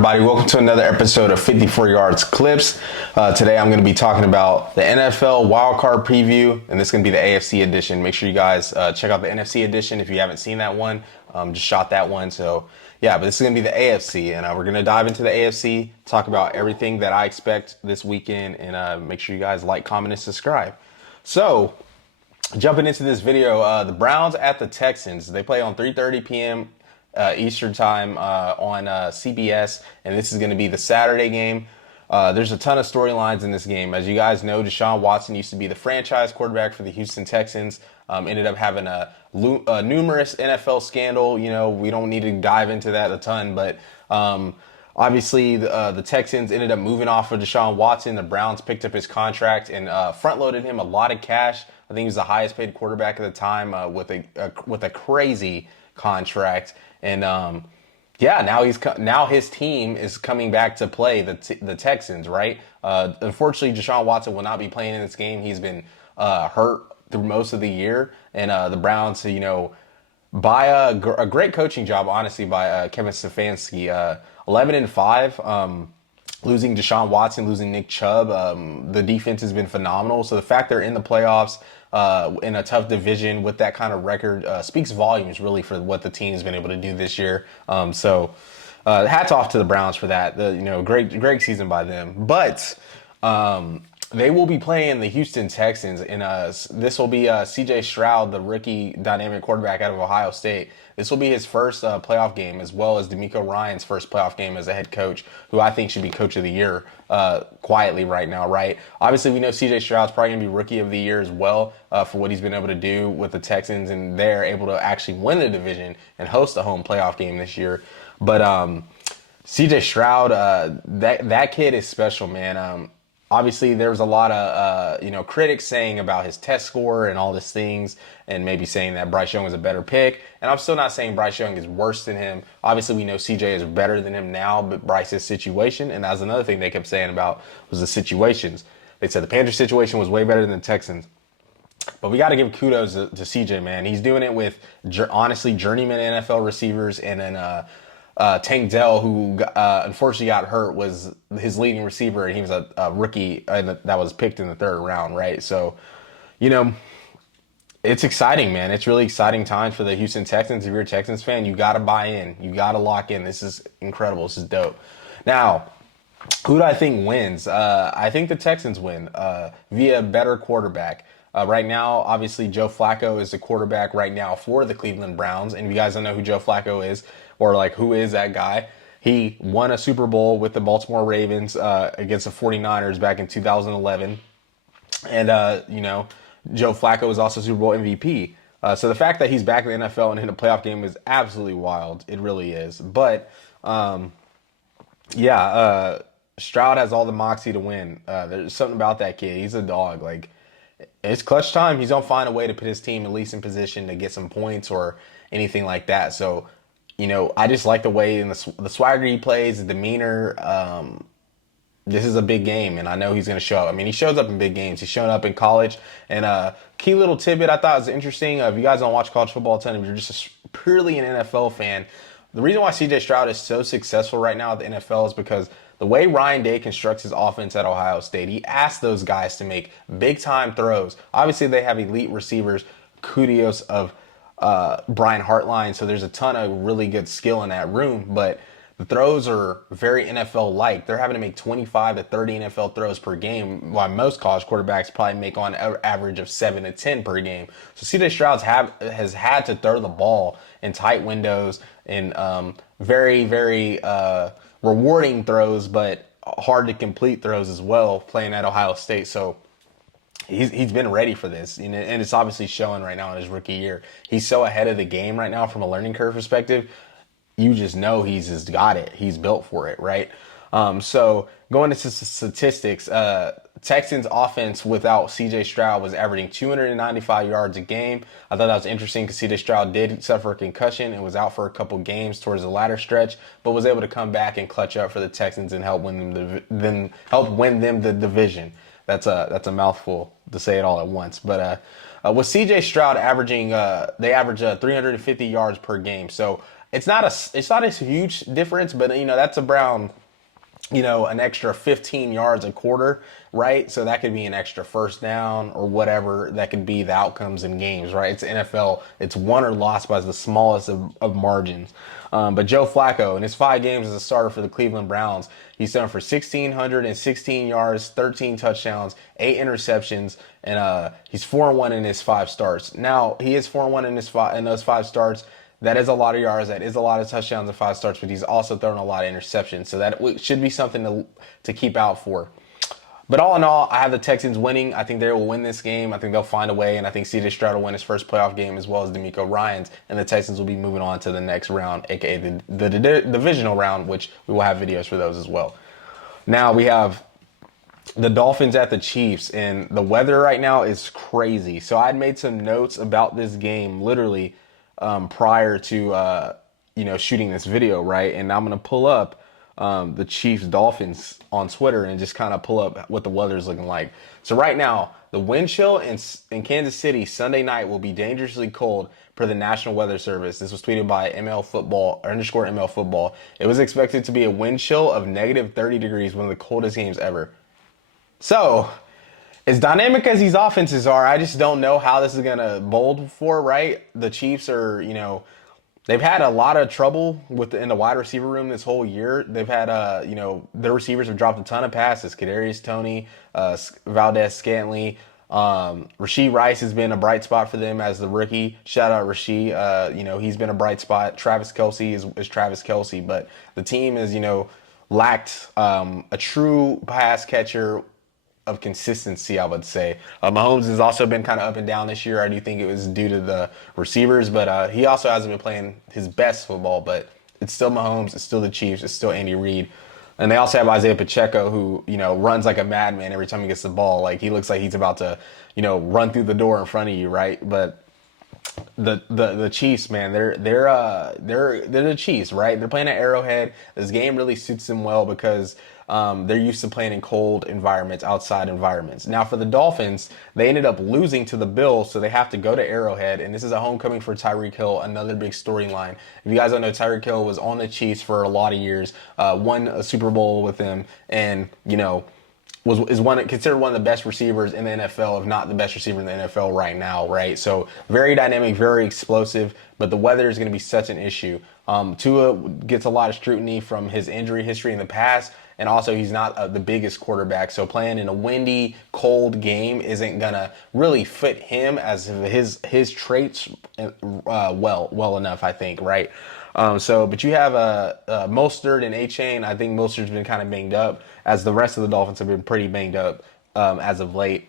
everybody? Welcome to another episode of 54 Yards Clips. Today I'm going to be talking about the NFL Wildcard preview, and this is going to be the AFC edition. Make sure you guys check out the NFC edition if you haven't seen that one. Just shot that one, so yeah, but this is going to be the AFC, and we're going to dive into the AFC, talk about everything that I expect this weekend, and make sure you guys like, comment, and subscribe. So, jumping into this video, the Browns at the Texans. They play on 3:30 p.m. Eastern time on CBS, and this is going to be the Saturday game. There's a ton of storylines in this game. As you guys know, Deshaun Watson used to be the franchise quarterback for the Houston Texans. Ended up having a numerous NFL scandal. You know, we don't need to dive into that a ton, but obviously the Texans ended up moving off of Deshaun Watson. The Browns picked up his contract and front-loaded him a lot of cash. I think he was the highest paid quarterback at the time with a crazy contract. And yeah, now his team is coming back to play the Texans, right? Unfortunately, Deshaun Watson will not be playing in this game. He's been hurt through most of the year, and the Browns, you know, by a great coaching job, honestly, by Kevin Stefanski, 11-5. Losing Deshaun Watson, losing Nick Chubb, the defense has been phenomenal. So the fact they're in the playoffs in a tough division with that kind of record speaks volumes, really, for what the team's been able to do this year. So hats off to the Browns for that. Great season by them. But they will be playing the Houston Texans, and this will be C.J. Stroud, the rookie dynamic quarterback out of Ohio State. This will be his first playoff game, as well as DeMeco Ryans' first playoff game as a head coach, who I think should be coach of the year quietly right now, right? Obviously, we know C.J. Stroud's probably going to be rookie of the year as well for what he's been able to do with the Texans, and they're able to actually win the division and host a home playoff game this year. But C.J. Stroud, that kid is special, man. Obviously, there was a lot of critics saying about his test score and all these things, and maybe saying that Bryce Young was a better pick. And I'm still not saying Bryce Young is worse than him. Obviously, we know CJ is better than him now, but Bryce's situation, and that was another thing they kept saying about, was the situations. They said the Panthers situation was way better than the Texans. But we got to give kudos to CJ, man. He's doing it with, honestly, journeyman NFL receivers, and then Tank Dell, who unfortunately got hurt, was his leading receiver, and he was a rookie that was picked in the third round, right? So, you know, it's exciting, man. It's really exciting times for the Houston Texans. If you're a Texans fan, you got to buy in. You got to lock in. This is incredible. This is dope. Now, who do I think wins? I think the Texans win via better quarterback. Right now, obviously, Joe Flacco is the quarterback right now for the Cleveland Browns. And if you guys don't know who Joe Flacco is, or like who is that guy, he won a Super Bowl with the Baltimore Ravens against the 49ers back in 2011. And, Joe Flacco was also Super Bowl MVP. So the fact that he's back in the NFL and in a playoff game is absolutely wild. It really is. But, Stroud has all the moxie to win. There's something about that kid. He's a dog. Like, it's clutch time. He's going to find a way to put his team at least in position to get some points or anything like that. So, you know, I just like the way and the swagger he plays, the demeanor. This is a big game, and I know he's going to show up. I mean, he shows up in big games. He's shown up in college. And key little tidbit I thought was interesting. If you guys don't watch college football a ton, if you're just purely an NFL fan, the reason why C.J. Stroud is so successful right now at the NFL is because the way Ryan Day constructs his offense at Ohio State, he asks those guys to make big-time throws. Obviously, they have elite receivers, kudos of Brian Hartline, so there's a ton of really good skill in that room, but the throws are very NFL-like. They're having to make 25 to 30 NFL throws per game, while most college quarterbacks probably make on an average of 7 to 10 per game. So C.J. Stroud has had to throw the ball in tight windows and very, very rewarding throws, but hard to complete throws as well, playing at Ohio State. So he's been ready for this, and it's obviously showing right now in his rookie year. He's so ahead of the game right now from a learning curve perspective. You just know he's just got it. He's built for it, right? So going into statistics, Texans offense without C.J. Stroud was averaging 295 yards a game. I thought that was interesting because C.J. Stroud did suffer a concussion and was out for a couple games towards the latter stretch, but was able to come back and clutch up for the Texans and help win them the division. That's a mouthful to say it all at once, but with C.J. Stroud averaging, they average 350 yards per game. So it's not a huge difference, but that's around an extra 15 yards a quarter, right? So that could be an extra first down or whatever that could be the outcomes in games, right? It's NFL. It's won or lost by the smallest of margins. But Joe Flacco, in his 5 games as a starter for the Cleveland Browns, he's thrown for 1,616 yards, 13 touchdowns, 8 interceptions, and he's 4-1 in his 5 starts. Now, he is 4-1 in those 5 starts. That is a lot of yards. That is a lot of touchdowns in 5 starts, but he's also thrown a lot of interceptions. So that should be something to keep out for. But all in all, I have the Texans winning. I think they will win this game. I think they'll find a way, and I think C.J. Stroud will win his first playoff game as well as D'Amico Ryans, and the Texans will be moving on to the next round, a.k.a. the divisional round, which we will have videos for those as well. Now we have the Dolphins at the Chiefs, and the weather right now is crazy. So I had made some notes about this game literally prior to shooting this video, right? And I'm gonna pull up the Chiefs Dolphins on Twitter and just kind of pull up what the weather's looking like. So right now, the wind chill in Kansas City Sunday night will be dangerously cold per the National Weather Service. This was tweeted by ML Football _ML Football. It was expected to be a wind chill of negative 30 degrees, one of the coldest games ever. So, as dynamic as these offenses are, I just don't know how this is going to bold for, right? The Chiefs are, they've had a lot of trouble in the wide receiver room this whole year. They've had, their receivers have dropped a ton of passes. Kadarius Toney, Valdez-Scantling, Rashee Rice has been a bright spot for them as the rookie. Shout out Rashee. He's been a bright spot. Travis Kelce is Travis Kelce, but the team has, lacked a true pass catcher of consistency, I would say. Mahomes has also been kind of up and down this year. I do think it was due to the receivers, but he also hasn't been playing his best football, but it's still Mahomes, it's still the Chiefs, it's still Andy Reid. And they also have Isaiah Pacheco, who, runs like a madman every time he gets the ball. Like, he looks like he's about to, run through the door in front of you, right? But the Chiefs, man, they're the Chiefs, right? They're playing at Arrowhead. This game really suits them well because they're used to playing in cold environments, outside environments. Now, for the Dolphins, they ended up losing to the Bills, so they have to go to Arrowhead, and this is a homecoming for Tyreek Hill, another big storyline. If you guys don't know, Tyreek Hill was on the Chiefs for a lot of years, won a Super Bowl with them, and, is considered one of the best receivers in the NFL, if not the best receiver in the NFL right now, right? So very dynamic, very explosive, but the weather is going to be such an issue. Tua gets a lot of scrutiny from his injury history in the past, and also he's not the biggest quarterback. So playing in a windy, cold game isn't going to really fit him as his traits well enough, I think, right? But you have Mostert and A-Chain. I think Mostert's been kind of banged up, as the rest of the Dolphins have been pretty banged up as of late.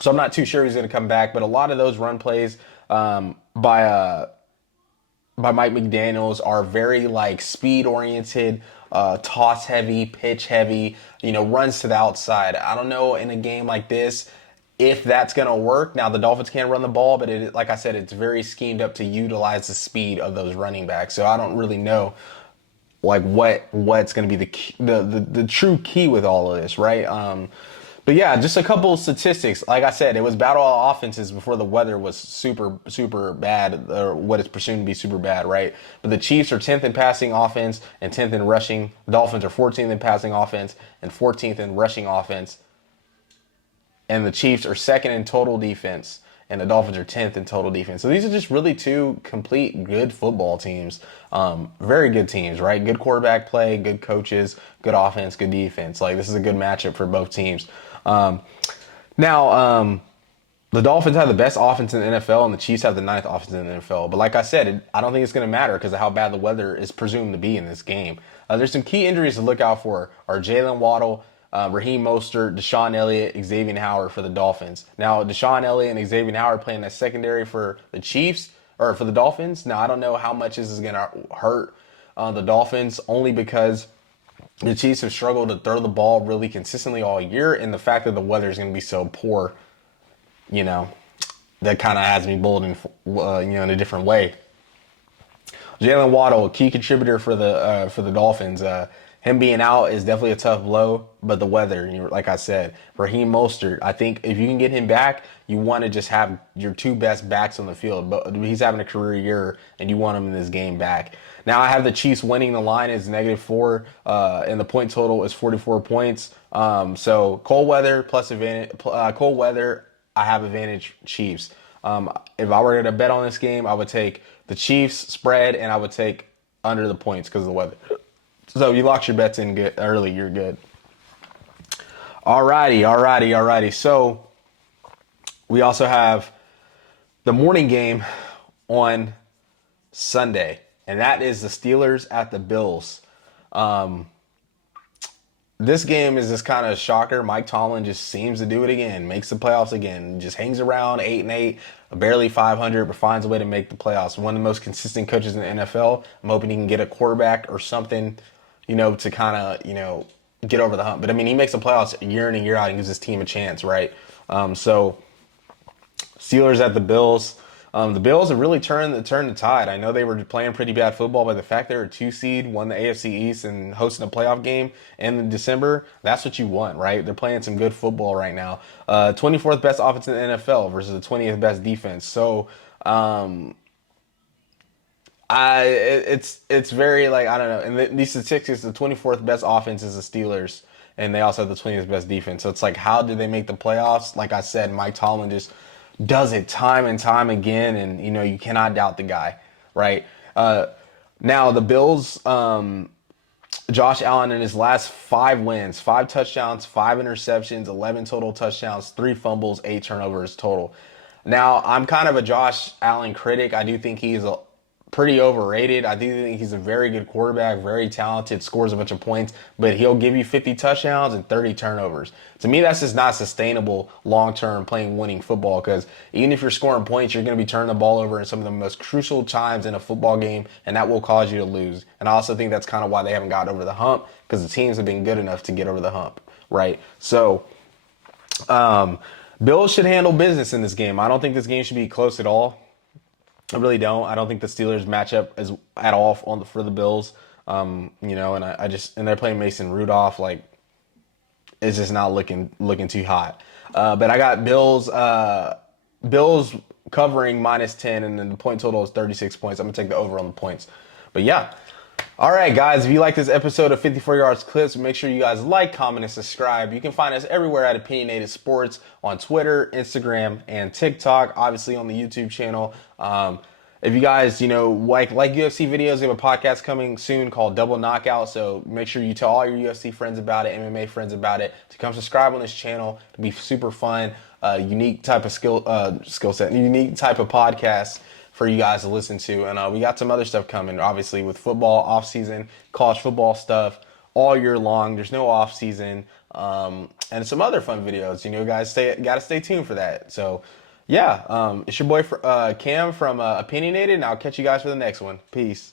So I'm not too sure he's going to come back. But a lot of those run plays by Mike McDaniels are very speed oriented, toss heavy, pitch heavy. Runs to the outside. I don't know in a game like this if that's going to work. Now, the Dolphins can't run the ball, but like I said, it's very schemed up to utilize the speed of those running backs. So I don't really know what's going to be the true key with all of this, right? But yeah, just a couple of statistics. Like I said, it was battle of offenses before the weather was super, super bad, or what is presumed to be super bad, right? But the Chiefs are 10th in passing offense and 10th in rushing. The Dolphins are 14th in passing offense and 14th in rushing offense. And the Chiefs are 2nd in total defense, and the Dolphins are 10th in total defense. So these are just really two complete good football teams. Very good teams, right? Good quarterback play, good coaches, good offense, good defense. This is a good matchup for both teams. The Dolphins have the best offense in the NFL, and the Chiefs have the 9th offense in the NFL. But like I said, I don't think it's going to matter because of how bad the weather is presumed to be in this game. There's some key injuries to look out for are Jalen Waddle, Raheem Mostert, Deshaun Elliott, Xavier Howard for the Dolphins. Now, Deshaun Elliott and Xavier Howard playing that secondary for the Chiefs, or for the Dolphins. Now, I don't know how much this is going to hurt the Dolphins, only because the Chiefs have struggled to throw the ball really consistently all year, and the fact that the weather is going to be so poor, that kind of has me bold in a different way. Jalen Waddle, a key contributor for the Dolphins. him being out is definitely a tough blow, but the weather, like I said, Raheem Mostert, I think if you can get him back, you want to just have your two best backs on the field. But he's having a career year, and you want him in this game back. Now I have the Chiefs winning. The line is -4, and the point total is 44 points. So cold weather plus advantage. Cold weather, I have advantage Chiefs. If I were to bet on this game, I would take the Chiefs spread, and I would take under the points because of the weather. So you lock your bets in good early, you're good. Alrighty. So we also have the morning game on Sunday, and that is the Steelers at the Bills. This game is just kind of a shocker. Mike Tomlin just seems to do it again, makes the playoffs again, just hangs around 8-8, barely 500, but finds a way to make the playoffs. One of the most consistent coaches in the NFL. I'm hoping he can get a quarterback or something, to kind of, get over the hump. But I mean, he makes the playoffs year in and year out and gives his team a chance, right? So Steelers at the Bills. The Bills have really turned the tide. I know they were playing pretty bad football, but the fact they're a 2 seed, won the AFC East, and hosting a playoff game in December, that's what you want, right? They're playing some good football right now. 24th best offense in the NFL versus the 20th best defense. So, it's very, like, I don't know. And these statistics, the 24th best offense is the Steelers, and they also have the 20th best defense. So it's like, how did they make the playoffs? Like I said, Mike Tomlin just does it time and time again, and you cannot doubt the guy, right? Now the Bills, Josh Allen in his last 5 wins, 5 touchdowns, 5 interceptions, 11 total touchdowns, 3 fumbles, 8 turnovers total. Now I'm kind of a Josh Allen critic. I do think he's pretty overrated. I do think he's a very good quarterback, very talented, scores a bunch of points, but he'll give you 50 touchdowns and 30 turnovers. To me, that's just not sustainable long-term playing winning football, because even if you're scoring points, you're going to be turning the ball over in some of the most crucial times in a football game, and that will cause you to lose. And I also think that's kind of why they haven't gotten over the hump, because the teams have been good enough to get over the hump, right? So, Bills should handle business in this game. I don't think this game should be close at all. I really don't. I don't think the Steelers match up at all for the Bills. And and they're playing Mason Rudolph. Like, it's just not looking too hot. But I got Bills covering -10, and then the point total is 36 points. I'm gonna take the over on the points. But yeah. All right, guys, if you like this episode of 54 Yards Clips, make sure you guys like, comment, and subscribe. You can find us everywhere at Opinionated Sports on Twitter, Instagram, and TikTok, obviously on the YouTube channel. If you guys, like UFC videos, we have a podcast coming soon called Double Knockout, so make sure you tell all your UFC friends about it, MMA friends about it, to come subscribe on this channel. It'll be super fun, unique type of skill set, unique type of podcast for you guys to listen to. And we got some other stuff coming, obviously, with football, off-season, college football stuff all year long. There's no off-season, and some other fun videos. Guys, gotta stay tuned for that. So, yeah, it's your boy Cam from Opinionated, and I'll catch you guys for the next one. Peace.